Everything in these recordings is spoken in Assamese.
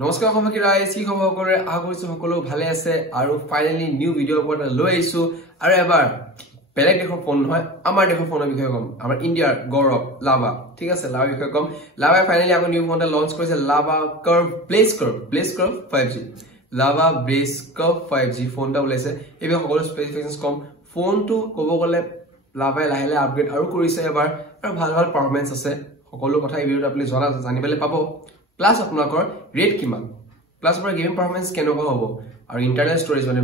নমস্কাৰ অসমবাসী ৰাইজ কি খবৰ কৰে আশা কৰিছো সকলো ভালে আছে আৰু ফাইনালি নিউ ভিডিঅ ওপৰত লৈ আহিছো আৰু এবাৰ বেলেগ দেশৰ ফোন নহয় আমাৰ দেশৰ ফোনৰ বিষয়ে কম আমাৰ ইণ্ডিয়াৰ গৌৰৱ লাভা ঠিক আছে লাভা বিষয়ে কম লাভা ফাইনালি আকৌ নিউ ফোনটা লঞ্চ কৰিছে লাভা কাৰ্ভ ব্লেজ কাৰ্ভ 5G লাভা ব্লেজ কাৰ্ভ 5G ফোনটা ওলাইছে এই সকলো স্পেসিফিকেশনস কম ফোনটো ক'ব গলে লাভাই লাহে আপগ্ৰেড আৰু কৰিছে এবাৰ আৰু ভাল পাৰফৰম্যান্স আছে সকলো কথা এই ভিডিঅ'ত আপুনি জানিবলৈ পাব প্লাস আপোনাকৰ ৰেট কিমান প্লাস আপোনাৰ গেমিং পাৰফৰম্যান্স কেনেকুৱা হ'ব আৰু ইন্টাৰনেট ষ্টৰেজ মানে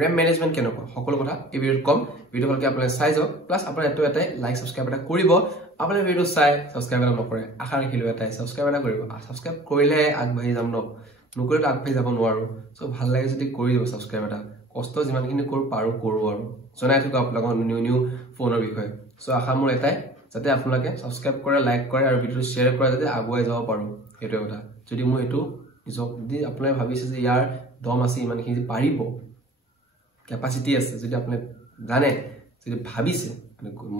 RAM ম্যানেজমেন্ট কেনেকুৱা সকলো কথা এই ভিডিঅ'ত কম ভিডিঅ' ভালকে আপুনি চাই যাওক প্লাস আপোনাৰ এটাই লাইক সাবস্ক্ৰাইব এটা কৰিব আপুনি ভিডিঅ' চাই সাবস্ক্ৰাইব এটা নকৰে আশা ৰাখিলো এটাই সাবস্ক্ৰাইব এটা কৰিব সাবস্ক্ৰাইব কৰিলে আগবাঢ়ি যাম নকৰিলে আগবাঢ়ি যাব নোৱাৰো সো ভাল লাগে যদি কৰি দিব সাবস্ক্ৰাইব এটা কষ্ট যিমানখিনি কৰো আৰু জনাই থাকক আপোনালোকৰ নিউ ফোনৰ বিষয়ে সো আশা মোৰ এটাই যাতে আপোনালোকে সাবস্ক্ৰাইব কৰে লাইক কৰে আৰু ভিডিঅ' শ্বেয়াৰ কৰে যাতে আগুৱাই যাব পাৰো এটো কথা যদি মই এটো যদি আপুনি ভাবিছে যে ইয়াৰ দম আছে ইমানখিনি পাৰিব ক্যাপাসিটি আছে যদি আপুনি জানে যদি ভাবিছে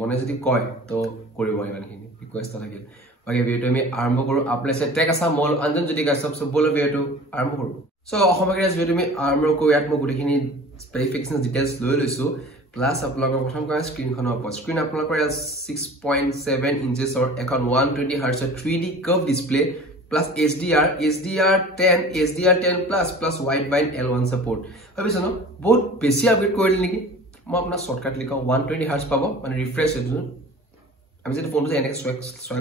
মনে যদি কয় তো কৰিব ইমানখিনি ৰিকুৱেষ্ট থাকিল বাকি ভিডিঅ'টো আমি আৰম্ভ কৰো আপোনালোকে টেক আছা মল আনজন যদি গাইছ সব বলো ভিডিঅ'টো আৰম্ভ কৰো সো অসমবাসী ভিডিঅ'টো আমি আৰম্ভ কৰো ইয়াত মই গুটেখিনি স্পেসিফিকেশন ডিটেইলছ লৈ লৈছো প্লাস আপোনালোকৰ প্ৰথম কৰা স্ক্ৰীনখনৰ ওপৰত স্ক্ৰীন আপোনালোকৰ 6.7 ইঞ্চেছ অৰ এখন 120 Hz 3D curve display plus HDR10 plus wideband L1 support ভাবিছো ন বহুত বেছি আপগ্ৰেড কৰিলে নেকি মই আপোনাৰ শৰ্টকাট লিখা 120 Hz পাব মানে ৰিফ্ৰেশ হৈছে আমি যদি ফোনটো এনে সোয়াগ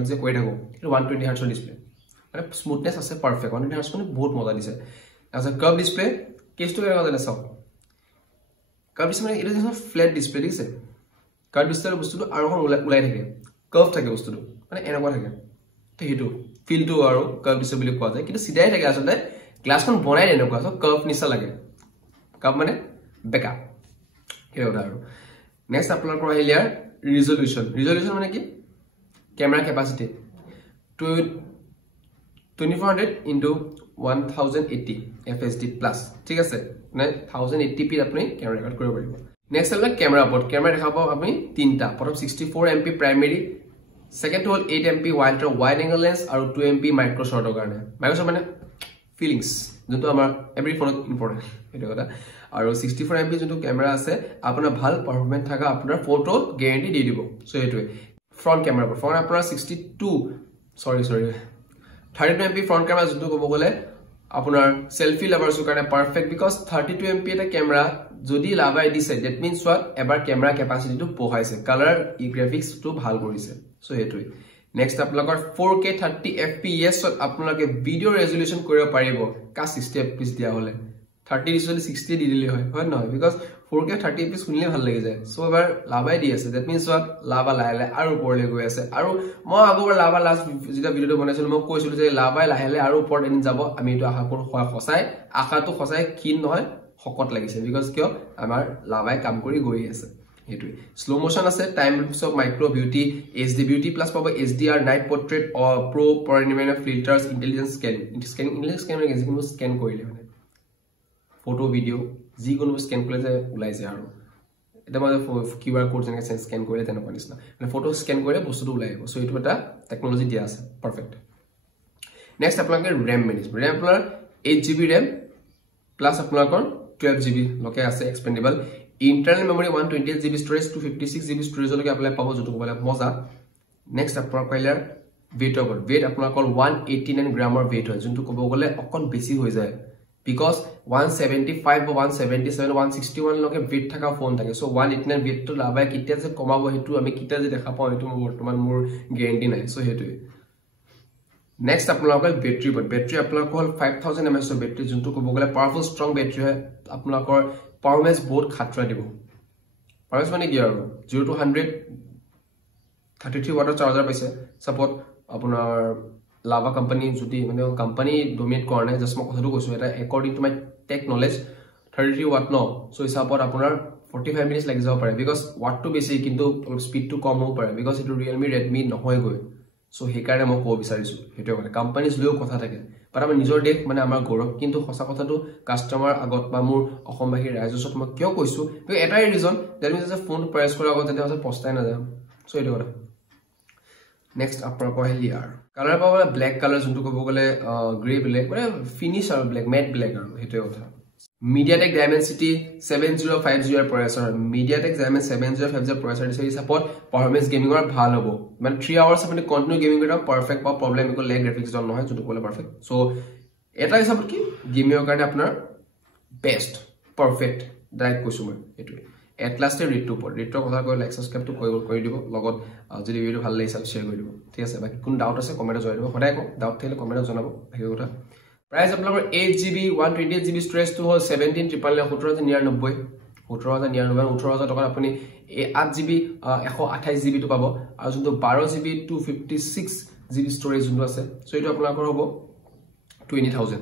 যে কৰি থাকো এটা 120 Hz ডিসপ্লে মানে স্মুথনেস আছে পাৰফেক্ট 120 Hz মানে বহুত মজা দিছে আছে কাৰ্ভ ডিসপ্লে কেছটো কেনেকুৱা জানে চাও কাৰ্ভ ডিসপ্লে এটা যেন ফ্ল্যাট ডিসপ্লে দিছে কাৰ্ভ ডিসপ্লেৰ বস্তুটো আৰু এখন ওলাই থাকে কাৰ্ভ থাকে বস্তুটো মানে এনেকুৱা থাকে সেইটো ফিলটো আৰু কাৰ্ভ ডিসপ্লে বুলি কোৱা যায় কিন্তু সিধাই থাকে আসলে গ্লাছখন বনাই এনেকুৱা সো কাৰ্ভ নিচা লাগে কাৰ্ভ মানে বেকা কেওটা আৰু নেক্সট আপোনালোকৰ আহিলে ৰিজল্যুশন মানে কি camera capacity 2400 into 1080 FHD plus ঠিক আছে মানে 1080p আপুনি ক্যামেৰা ৰেকৰ্ড কৰিব পাৰিব নেক্সট হল ক্যামেৰা পট ক্যামেৰা দেখাব আপুনি তিনটা প্ৰথম 64MP primary Second hole 8MP wide angle lens আৰু 2MP micro shot কাৰণে micro shot মানে feelings যোনটো আমাৰ every phone important এটা কথা আৰু 64MP যোনটো ক্যামেৰা আছে আপোনাৰ ভাল পাৰফৰম্যান্স থাকা আপোনাৰ ফটো গ্যাৰান্টি দি দিব সো এটোৱে ফ্ৰন্ট ক্যামেৰা ফ্ৰন্ট আপোনাৰ 32MP ফ্ৰন্ট ক্যামেৰা যোনটো ক'ব গলে আপোনাৰ সেলফি লাভাৰছ কাৰণে পাৰফেক্ট বিকজ 32MP এটা ক্যামেৰা যদি লাভাই দিছে দ্যাট মিন্স what এবাৰ ক্যামেৰা ক্যাপাসিটিটো বঢ়াইছে কালাৰ গ্ৰাফিক্স টো ভাল কৰিছে সো এটোই নেক্সট আপোনালোকৰ 4K 30fps আপোনালোকে ভিডিও ৰেজোলিউশন কৰিব পাৰিব কা 60fps দিয়া হলে 30 দিছলে 60 দি দিলে হয় নহয় বিকজ 4K 30fps শুনিলে ভাল লাগি যায় সো এবাৰ লাভাই দি আছে দ্যাট মিন্স what লাভা লাহে আৰু ওপৰলৈ গৈ আছে আৰু মই আগৰ লাভা লাষ্ট যেটা ভিডিওটো বনাইছিল মই কৈছিলো যে লাভাই লাহে আৰু ওপৰত এনি যাব আমি এটো আশা কৰো সঁচাই আশাটো সঁচাই কিন নহয় হকত লাগিছে বিকজ কিয় আমাৰ লাভাই কাম কৰি গৈ আছে এটো স্লো মোশন আছে time lapse of micro beauty HD beauty plus পাব HDR নাইট পোৰ্ট্ৰেট প্ৰো পৰানিমেন ফিল্টাৰ্স ইন্টেলিজেন্স স্ক্যান মানে যিকোনো স্ক্যান কৰিলে মানে ফটো ভিডিও যিকোনো স্ক্যান কৰিলে যে ওলাই যায় আৰু এটা মানে QR কোড যেনে স্ক্যান কৰিলে তেনেকুৱা নিচিনা মানে ফটো স্ক্যান কৰিলে বস্তুটো ওলাই আহিব সো এটো এটা টেকনলজি দিয়া আছে পাৰফেক্ট নেক্সট আপোনালোকৰ RAM মেনেজমেন্ট RAM আপোনাৰ 8GB RAM প্লাস আপোনালোকৰ 12GB লকে আছে expandable internal memory 128GB storage 256GB storage লকে আপলাই পাব যটো কবলে মজা নেক্সট আপোনালোকৰ কইলাৰ weight আপোনালোকৰ 189 গ্ৰামৰ weight হয় যোনটো কব গলে অকন বেছি হৈ যায় because 175 বা 177 161 লকে weight থাকা ফোন থাকে সো 189 weight টো লাভাই কিতিয়া যে কমাব হেতু আমি কিতিয়া যে দেখা পাও হেতু বৰ্তমান মোৰ গ্যাৰান্টি নাই সো হেতুই নেক্সট আপোনালোকৰ বেটাৰী আপোনালোকৰ 5000 mAh বেটাৰী যোনটো কব গলে পাৱাৰফুল ষ্ট্ৰং বেটাৰী হয় আপোনালোকৰ পাৰফৰম্যান্স বহুত খাতৰা দিব পাৰফৰম্যান্স মানে কি আৰু 0 to 100 33 ওয়াটৰ চাৰ্জাৰ পাইছে সাপোৰ্ট আপোনাৰ লাভা কোম্পানী যদি মানে কোম্পানী ডমিনেট কৰা নাই জাস্ট মই কথাটো কৈছো এটা according to my tech knowledge 33 watt ন সো হিচাপত আপোনাৰ 45 মিনিটস লাগি যাব পাৰে বিকজ ওয়াটটো বেছি কিন্তু স্পিডটো কম হ'ব পাৰে বিকজ এটো Realme Redmi নহয় গৈ সো হেকাৰে মই কব বিচাৰিছো হেটো মানে কোম্পানীজ লৈও কথা থাকে বাট আমাৰ নিজৰ দেশ মানে আমাৰ গৌৰৱ কিন্তু সঁচা কথাটো কাস্টমাৰ আগত বা মোৰ অসমবাসী ৰাইজৰ মই কিয় কৈছো এটাই ৰিজন দ্যাট মিন্স যে ফোন প্ৰেছ কৰাৰ আগত যাতে পস্তাই না যায় সো এটো কথা নেক্সট আপোনালোকৰ লিয়াৰ কালাৰ পাব ব্লেক কালাৰ যোনটো ক'ব গ'লে গ্ৰে ব্লেক মানে ফিনিশ আৰু ব্লেক মেট ব্লেক আৰু সেইটোৱে কথা MediaTek Dimensity 7050 এর প্রসেসর MediaTek Dimensity 7050 প্রসেসর দিছে সাপোর্ট পারফরম্যান্স গেমিং এর ভাল হ'ব মানে 3 আওয়ার্স আপনি কন্টিনিউ গেমিং কৰা পারফেক্ট বা প্রবলেম ইকো ল্যাগ গ্রাফিক্স জন নহয় যেটো ক'লে পারফেক্ট সো এটা হিসাবত কি গেমিংৰ কাৰণে আপোনাৰ বেস্ট পাৰফেক্ট ডাইৰেক্ট কৈছো মই এটো এট লাষ্টে ৰেট কথা কৈ লাইক সাবস্ক্ৰাইব তো কৰি দিব লগত যদি ভিডিও ভাল লাগিছে শেয়াৰ কৰি দিব ঠিক আছে বাকি কোন ডাউট আছে কমেন্টত জনাই দিব সদায় ডাউট থাকিলে কমেন্টত জনাব বাকি কথা प्राइस আপোনালোকৰ 8GB 128GB স্টোৰেজ তো হ'ল 17999 18000 টকা আপুনি 8GB 128GB তো পাব আৰু যোনটো 12GB 256GB স্টোৰেজ যোনটো আছে সো এটো আপোনালোকৰ হ'ব 20000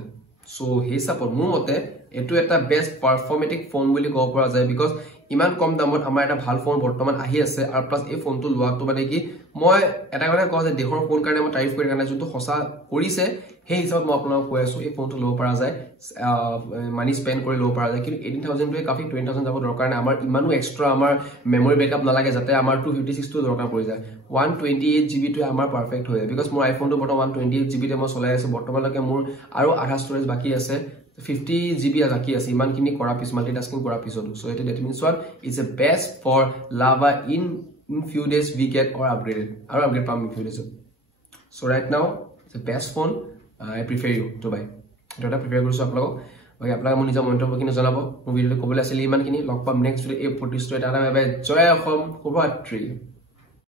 সো হিচাপত মোৰ মতে এটো এটা বেস্ট পাৰফৰমেটিক ফোন বুলি ক'ব পৰা যায় বিকজ ইমান কম দামত আমাৰ এটা ভাল ফোন বৰ্তমান আহি আছে আৰু প্লাস এই ফোনটো লোৱাটো মানে কি মই এটা কথা কওঁ যে দেশৰ ফোন কাৰণে মই তাৰিফ কৰি কাৰণে যোনটো হসা কৰিছে সেই হিচাপত মই আপোনালোকক কৈ আছো এই ফোনটো ল'ব পৰা যায় মানি স্পেন্ড কৰি ল'ব পৰা যায় কিন্তু 18000 টোৱে কাফি 20000 যাব দৰকাৰ নাই আমাৰ ইমানো এক্সট্ৰা আমাৰ মেমৰি বেকআপ নালাগে যাতে আমাৰ 256 টো দৰকাৰ পৰি যায় 128GB টো আমাৰ পাৰফেক্ট হয় বিকজ মোৰ আইফোনটো বৰ্তমান 128GB তে মই চলাই আছো বৰ্তমানলৈকে মোৰ আৰু আধা স্টোৰেজ বাকি আছে 50GB বাকি আছে ইমানখিনি কৰা পিছ মাল্টিটাস্কিং কৰা পিছত সো এটা that means what is the best for lava in few days we get or upgraded or upgrade from few days so right now the best phone I prefer you to buy এটা প্ৰিফাৰ কৰিছো আপোনালোক বাকি আপোনালোকে মোৰ নিজৰ মন্তব্যখিনি জনাব মোৰ ভিডিওটো ক'বলৈ আছিল ইমানখিনি লগ পাম নেক্সট ভিডিও এই প্ৰতিষ্ঠিত এটা জয় অসম শুভৰাত্ৰি